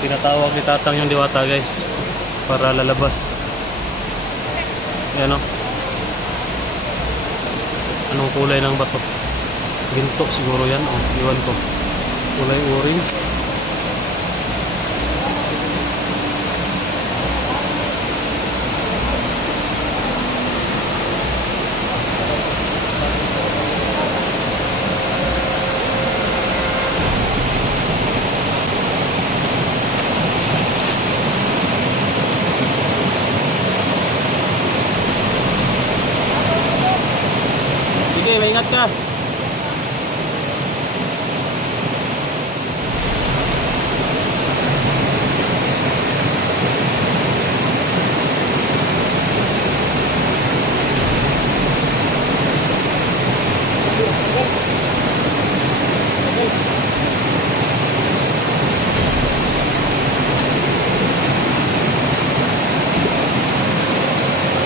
Pinatawag ni Tatang yung diwata guys para lalabas. Ayan o. Anong kulay ng bato? Ginto siguro yan. O, iwan ko. Kulay orange. Sige, maingat ka.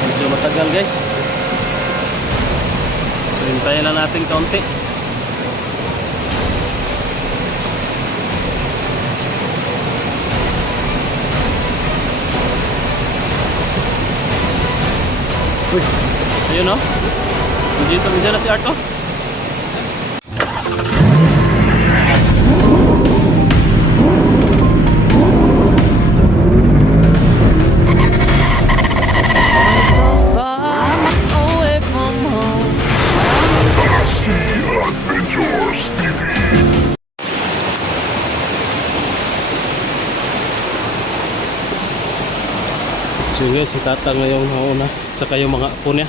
Medyo matagal guys. So hintayin lang natin kaunti. Uy, ayun o. Dito na si Art o. So guys, si Tata ngayong nauna, tsaka yung mga apo niya.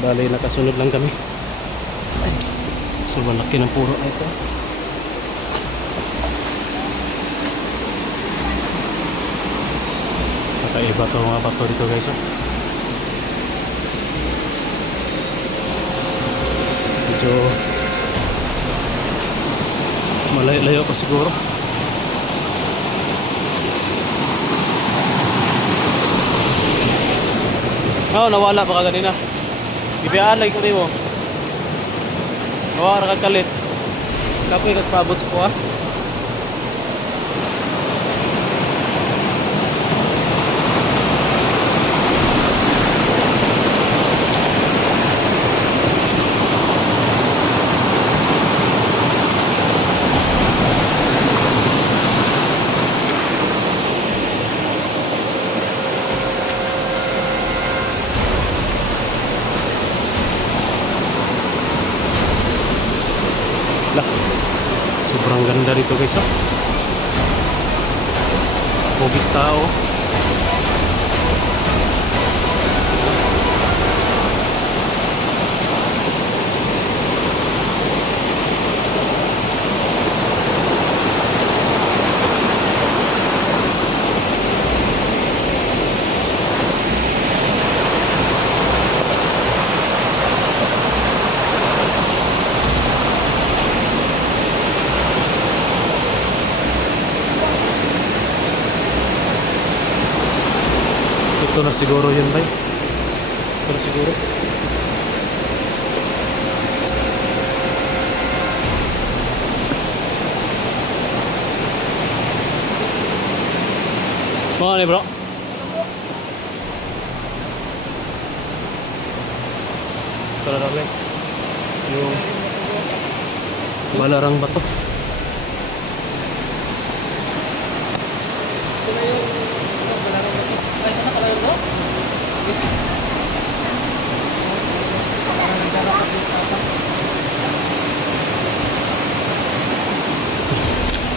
Bali, nakasunod lang kami. So malaki ng puro na ito. Nakaiba ito mga bato dito guys. Medyo malayo pa siguro. Oh, nawala pa ka ganina. Ibiyaan lagi ko rin mo. Nawala ka kalit. Kapoy kagpabot sa kuha. Lah, sobrang ganda dito guys. Hugis tao. Ito na siguro yun bay. Ito na siguro. Mga ni bro. Ito na daw guys. Yung balarang bato.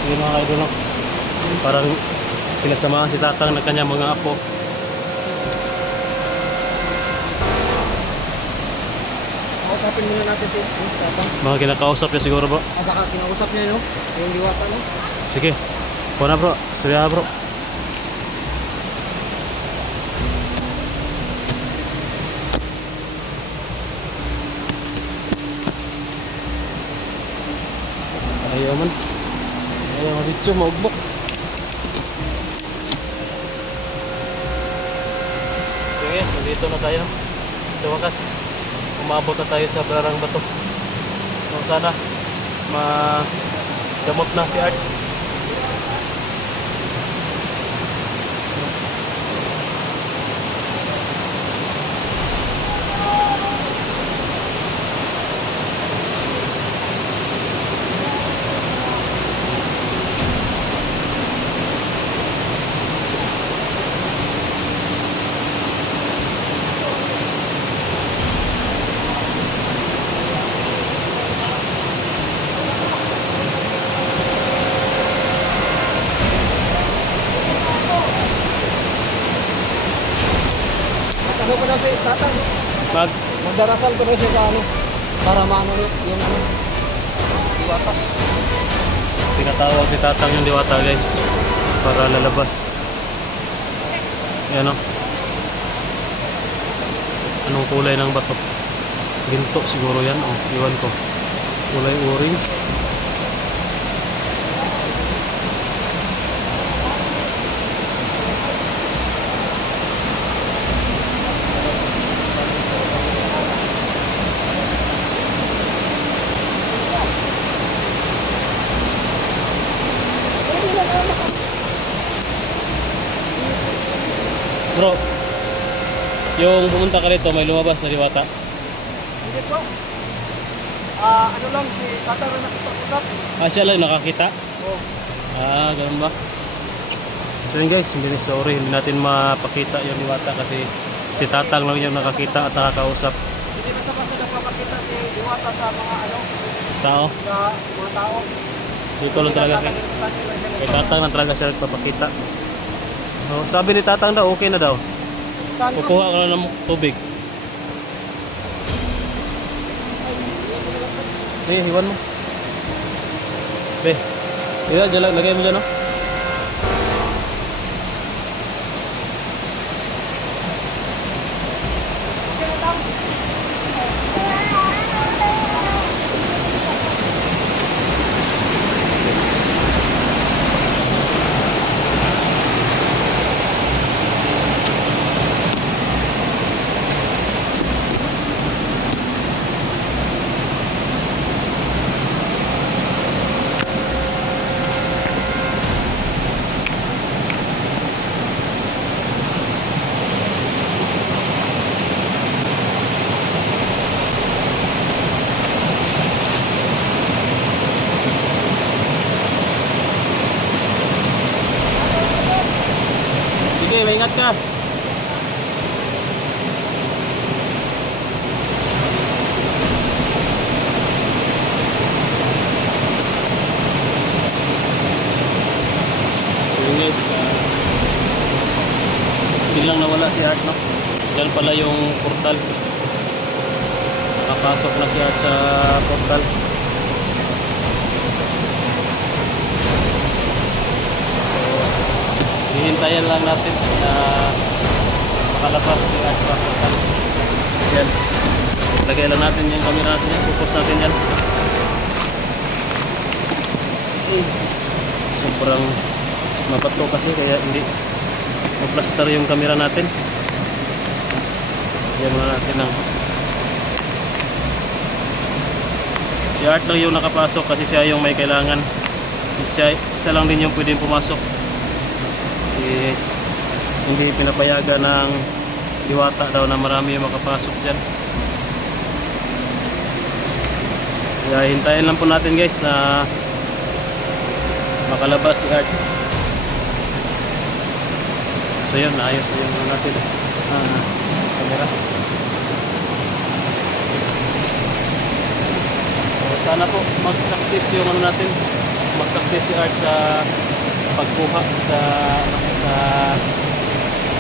Yung mga kaidol no? Parang sinasamahan si Tatang ng kanyang mga apo. Kausapin muna natin si Tatang. Mga kinakausap niya siguro bro. Baka kinausap niya no? Yung diwata no? Sige, kuha na bro, istorya bro. Ayaw man. Ayaw man dito, maugbok. Okay, so dito na tayo. Sa wakas, umabot na tayo sa Balarang Bato. So sana, ma-damot na si Art. Ano pa daw si tatang? Mag, Magdarasal pa daw siya sa ano. Para maano yung ano. Diwata. tinatawag ni tatang yung diwata guys. Para lalabas. Yan o. Anong kulay ng bato? Ginto siguro yan. O, iwan ko. Kulay orange. Bro, yung pumunta ka rito, may lumabas na diwata. Hindi po. Ano lang, si tatang na nakipag-usap. Ah, siya lang nakakita? Oh. Ah, ganun ba? So yun guys, hindi sorry, hindi natin mapakita yung diwata kasi si tatang lang yung nakakita at nakakausap. Hindi basta-basta nagpapakita si Diwata sa mga ano, Tao, sa mga tao. dito lang talaga kay tatang lang talaga siya nagpapakita. So, sabi ni tatang daw, okay na daw. Kukuha ka lang ng tubig. Be, hiwan mo. Be, lagay mo dyan, no? Sige, maingat ka. Yun guys, biglang nawala si Art, no? Dahil pala yung portal. Nakapasok na si Art sa portal. Hihintayin lang natin na makalabas si Art sa portal. Yan. Lagay lang natin yung camera natin yan. Focus natin yan. Sobrang mabato kasi kaya hindi ma-plaster yung camera natin. Lagyan muna natin ng si Art lang yung nakapasok kasi siya yung may kailangan. Isa lang din yung pwedeng pumasok. Hindi pinapayagan ng diwata daw na marami yung makapasok dyan. Kaya hintayin lang po natin guys na makalabas si Art. So yun, naayos yun natin camera. So sana po mag-success yung ano natin, mag-success si Art sa pagkuha sa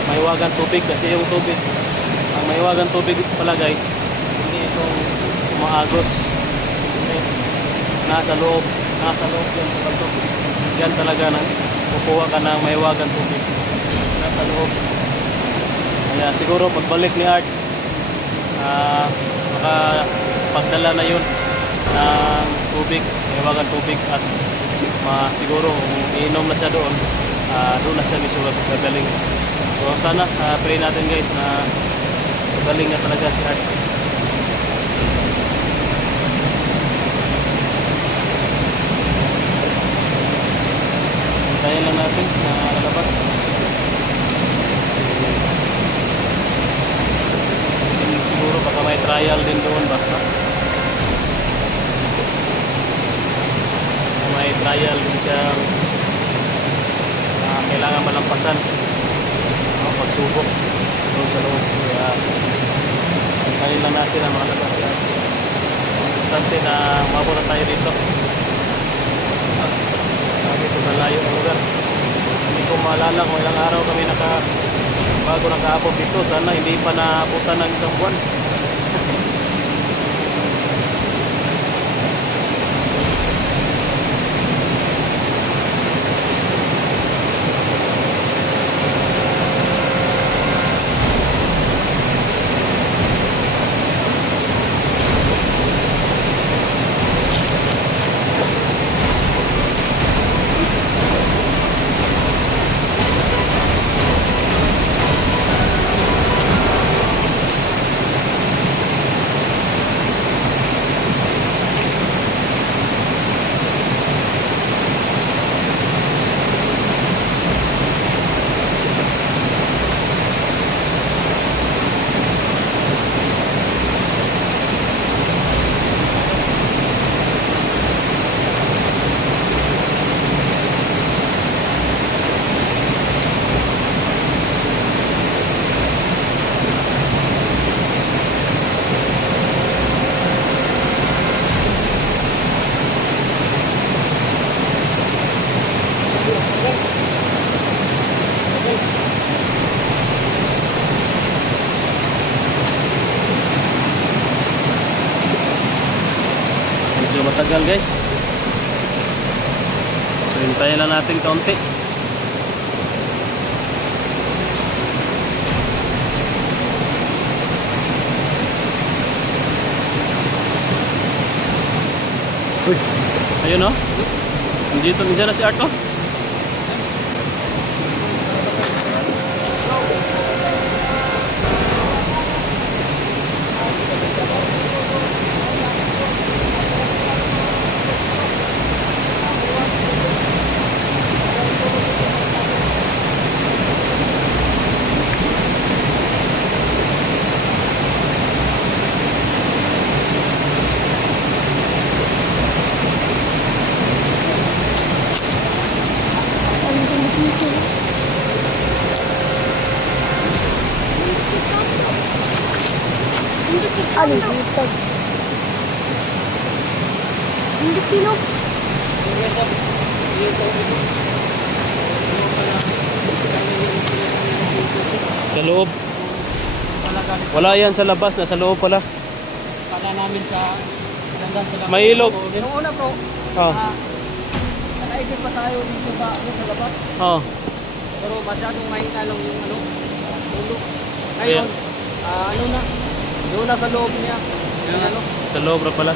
Mahiwagang tubig kasi yung tubig, ang Mahiwagang tubig pala guys, hindi itong umaagos, hindi, nasa loob yan sa tubig. Yan talaga nang kukuha ka ng Mahiwagang tubig nasa loob. Kaya siguro pagbalik ni Art makapagdala na yun ng tubig, Mahiwagang tubig, at siguro kung iinom na siya doon, doon na siya misulat gagaling. So sana pray natin guys na gagaling na talaga si Art. Hintayin lang natin na lalabas. Siguro baka may trial din doon baka. May trial din siyang kailangan malampasan, pagsubok doon sa loob. Kaya hintayin lang natin ang mga labas yan. Importante na umabot na tayo dito. Sabi, sobrang layo ang lugar. Hindi ko maalala kung ilang araw kami bago nakaabot dito. Sana hindi pa naabutan ng isang buwan. Medyo matagal guys. So hintayin lang natin kaunti. Uy, ayun oh. Nandiyan na si Art oh. Ano dito? Hindi pino. Sa loob. Wala yan sa labas, nasa loob pala. Kala namin sa hanggang sa May ilog. Yung una bro, Oh. nakaisip pa tayo dito sa labas. Oh. Pero masyadong mahina lang yung tulog. Ayan. Ngayon, ano na, doon na sa loob niya. Yung ano. Sa loob ra pala.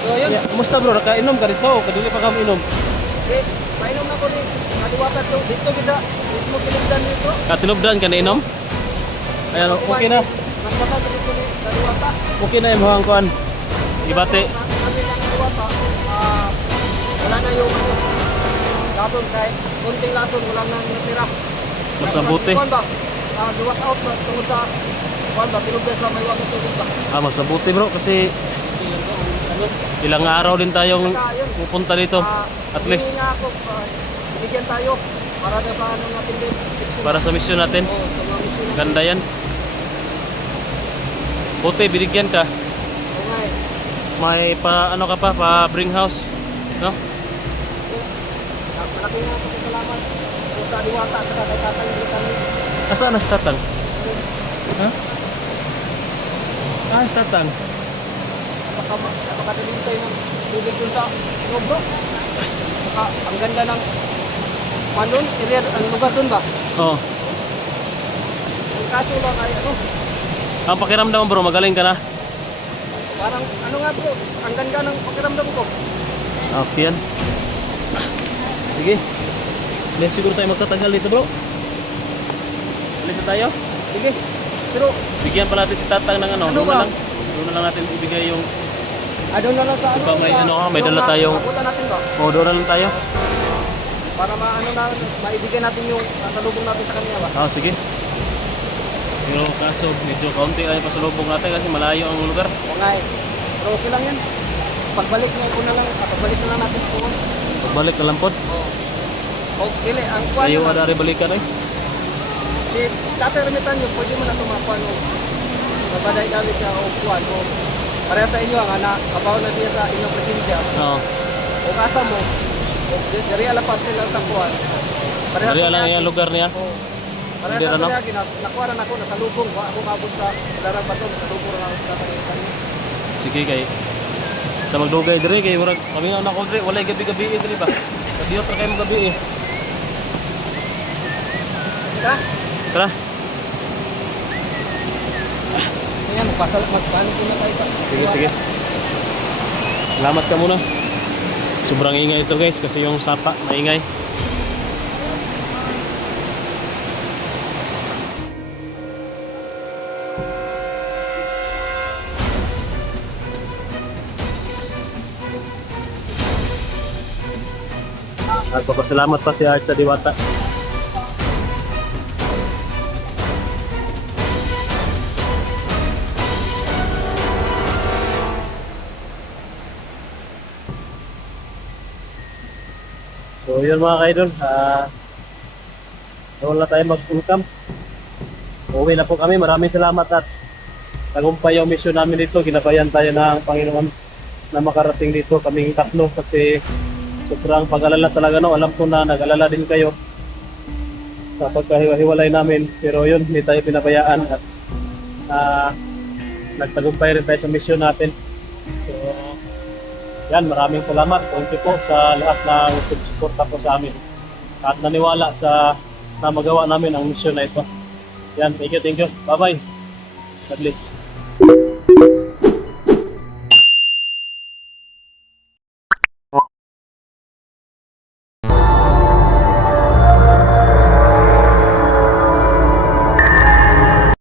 So yun, Kumusta bro? Nakainom ka rito? Kadili pa kami inom. okay, painom na ko ni Kadiwata to. Dito kita, mismo kinagdan dito. Katinubdan ka na inom? Ayan, okay na. Nagpata dito ni Kadiwata. Okay na yung hangkuan kuan. Ibate. Namin ang Kadiwata, wala na yung lason kahit kunting lason, wala nang natira. Mas mabuti. Kuwan ba? Duwas out na tungkol sa kuwan ba? Tinubdan sa may wakit tubig ba? Mas mabuti bro kasi ilang araw din tayong pupunta dito. At least Hindi nga ako, binigyan tayo para na paano natin din. para sa mission natin. Oo, sa mga mission natin. Ganda yan. Buti binigyan ka. Oo nga eh. May pa ano ka pa bring house, no? Malaki nga ako salamat. Sa Diwata, sa kay Tatang kami. Asaan na si Tatang? Ha? Ah, si Tatang. Napakadilim tayo ng tubig dun sa loob bro. Ang ganda ng Manon, area, ang lugar dun ba? Oh. Ang kaso lang ay ano, Ang pakiramdam mo bro, magaling ka na. parang ano nga bro, ang ganda ng pakiramdam ko. Okay yan. Sige. Hindi siguro tayo magtatagal dito bro. Alis na tayo. Sige, pero Bigyan pa natin si Tatang ng ano. Ano Doon ba? na lang. Doon na lang natin ibigay yung doon na lang sa ano. Baka may sa- ano ka, may yung dala tayong- Abutan natin ba? doon na lang tayo. Para maano na, maibigay natin yung nasalubong natin sa kanila ba? Sige. Pero kaso medyo kaunti ay pasalubong natin kasi malayo ang lugar. O nga eh. Pero okay lang yan. Pagbalik mo ko na lang, pagbalik na lang natin po. Pagbalik na lang po. O, dili, ang kuwan Ayaw naman. na rin balikan eh. Si Tatay Remitan nyo, pwede mo na tumakuan o mabaday namin siya o kuwan o pareha sa inyo ang anak, kabaw na niya sa inyong presensya Oo. o kasa mo, o dari ala parte lang sa kuwan. Pareha Dari sa lang natin. yung lugar niya. O, Para Hindi sa na, no? kanya, nakuha na ako, nasalubong. Wa ako kabot sa larang bato, nasalubong na ako sa kanya. Sige kay. Kita magdugay dire kay murag kami nga na ko dire walay gabi-gabi dire ba. Kadiyot ra kay mo gabi eh. Ka? Tara. Ayan, magpanik ko na tayo sa... Sige, sige. Salamat ka muna. Sobrang ingay ito guys kasi yung sapa maingay. Nagpapasalamat pa si Art sa Diwata. So yun mga kaidol, wala tayo mag-income. Uwi na po kami, maraming salamat at tagumpay yung mission namin dito. Ginabayan tayo ng Panginoon na makarating dito kaming tatlo kasi sobrang pag-alala talaga, no. Alam ko na nag-alala din kayo sa pagkahiwalay namin, pero yun, hindi tayo pinabayaan at nagtagumpay rin tayo sa mission natin. So yan, maraming salamat. Thank you po sa lahat ng sumusuporta po sa amin at naniwala sa na magawa namin ang mission na ito. Yan, thank you, thank you. Bye-bye. God bless.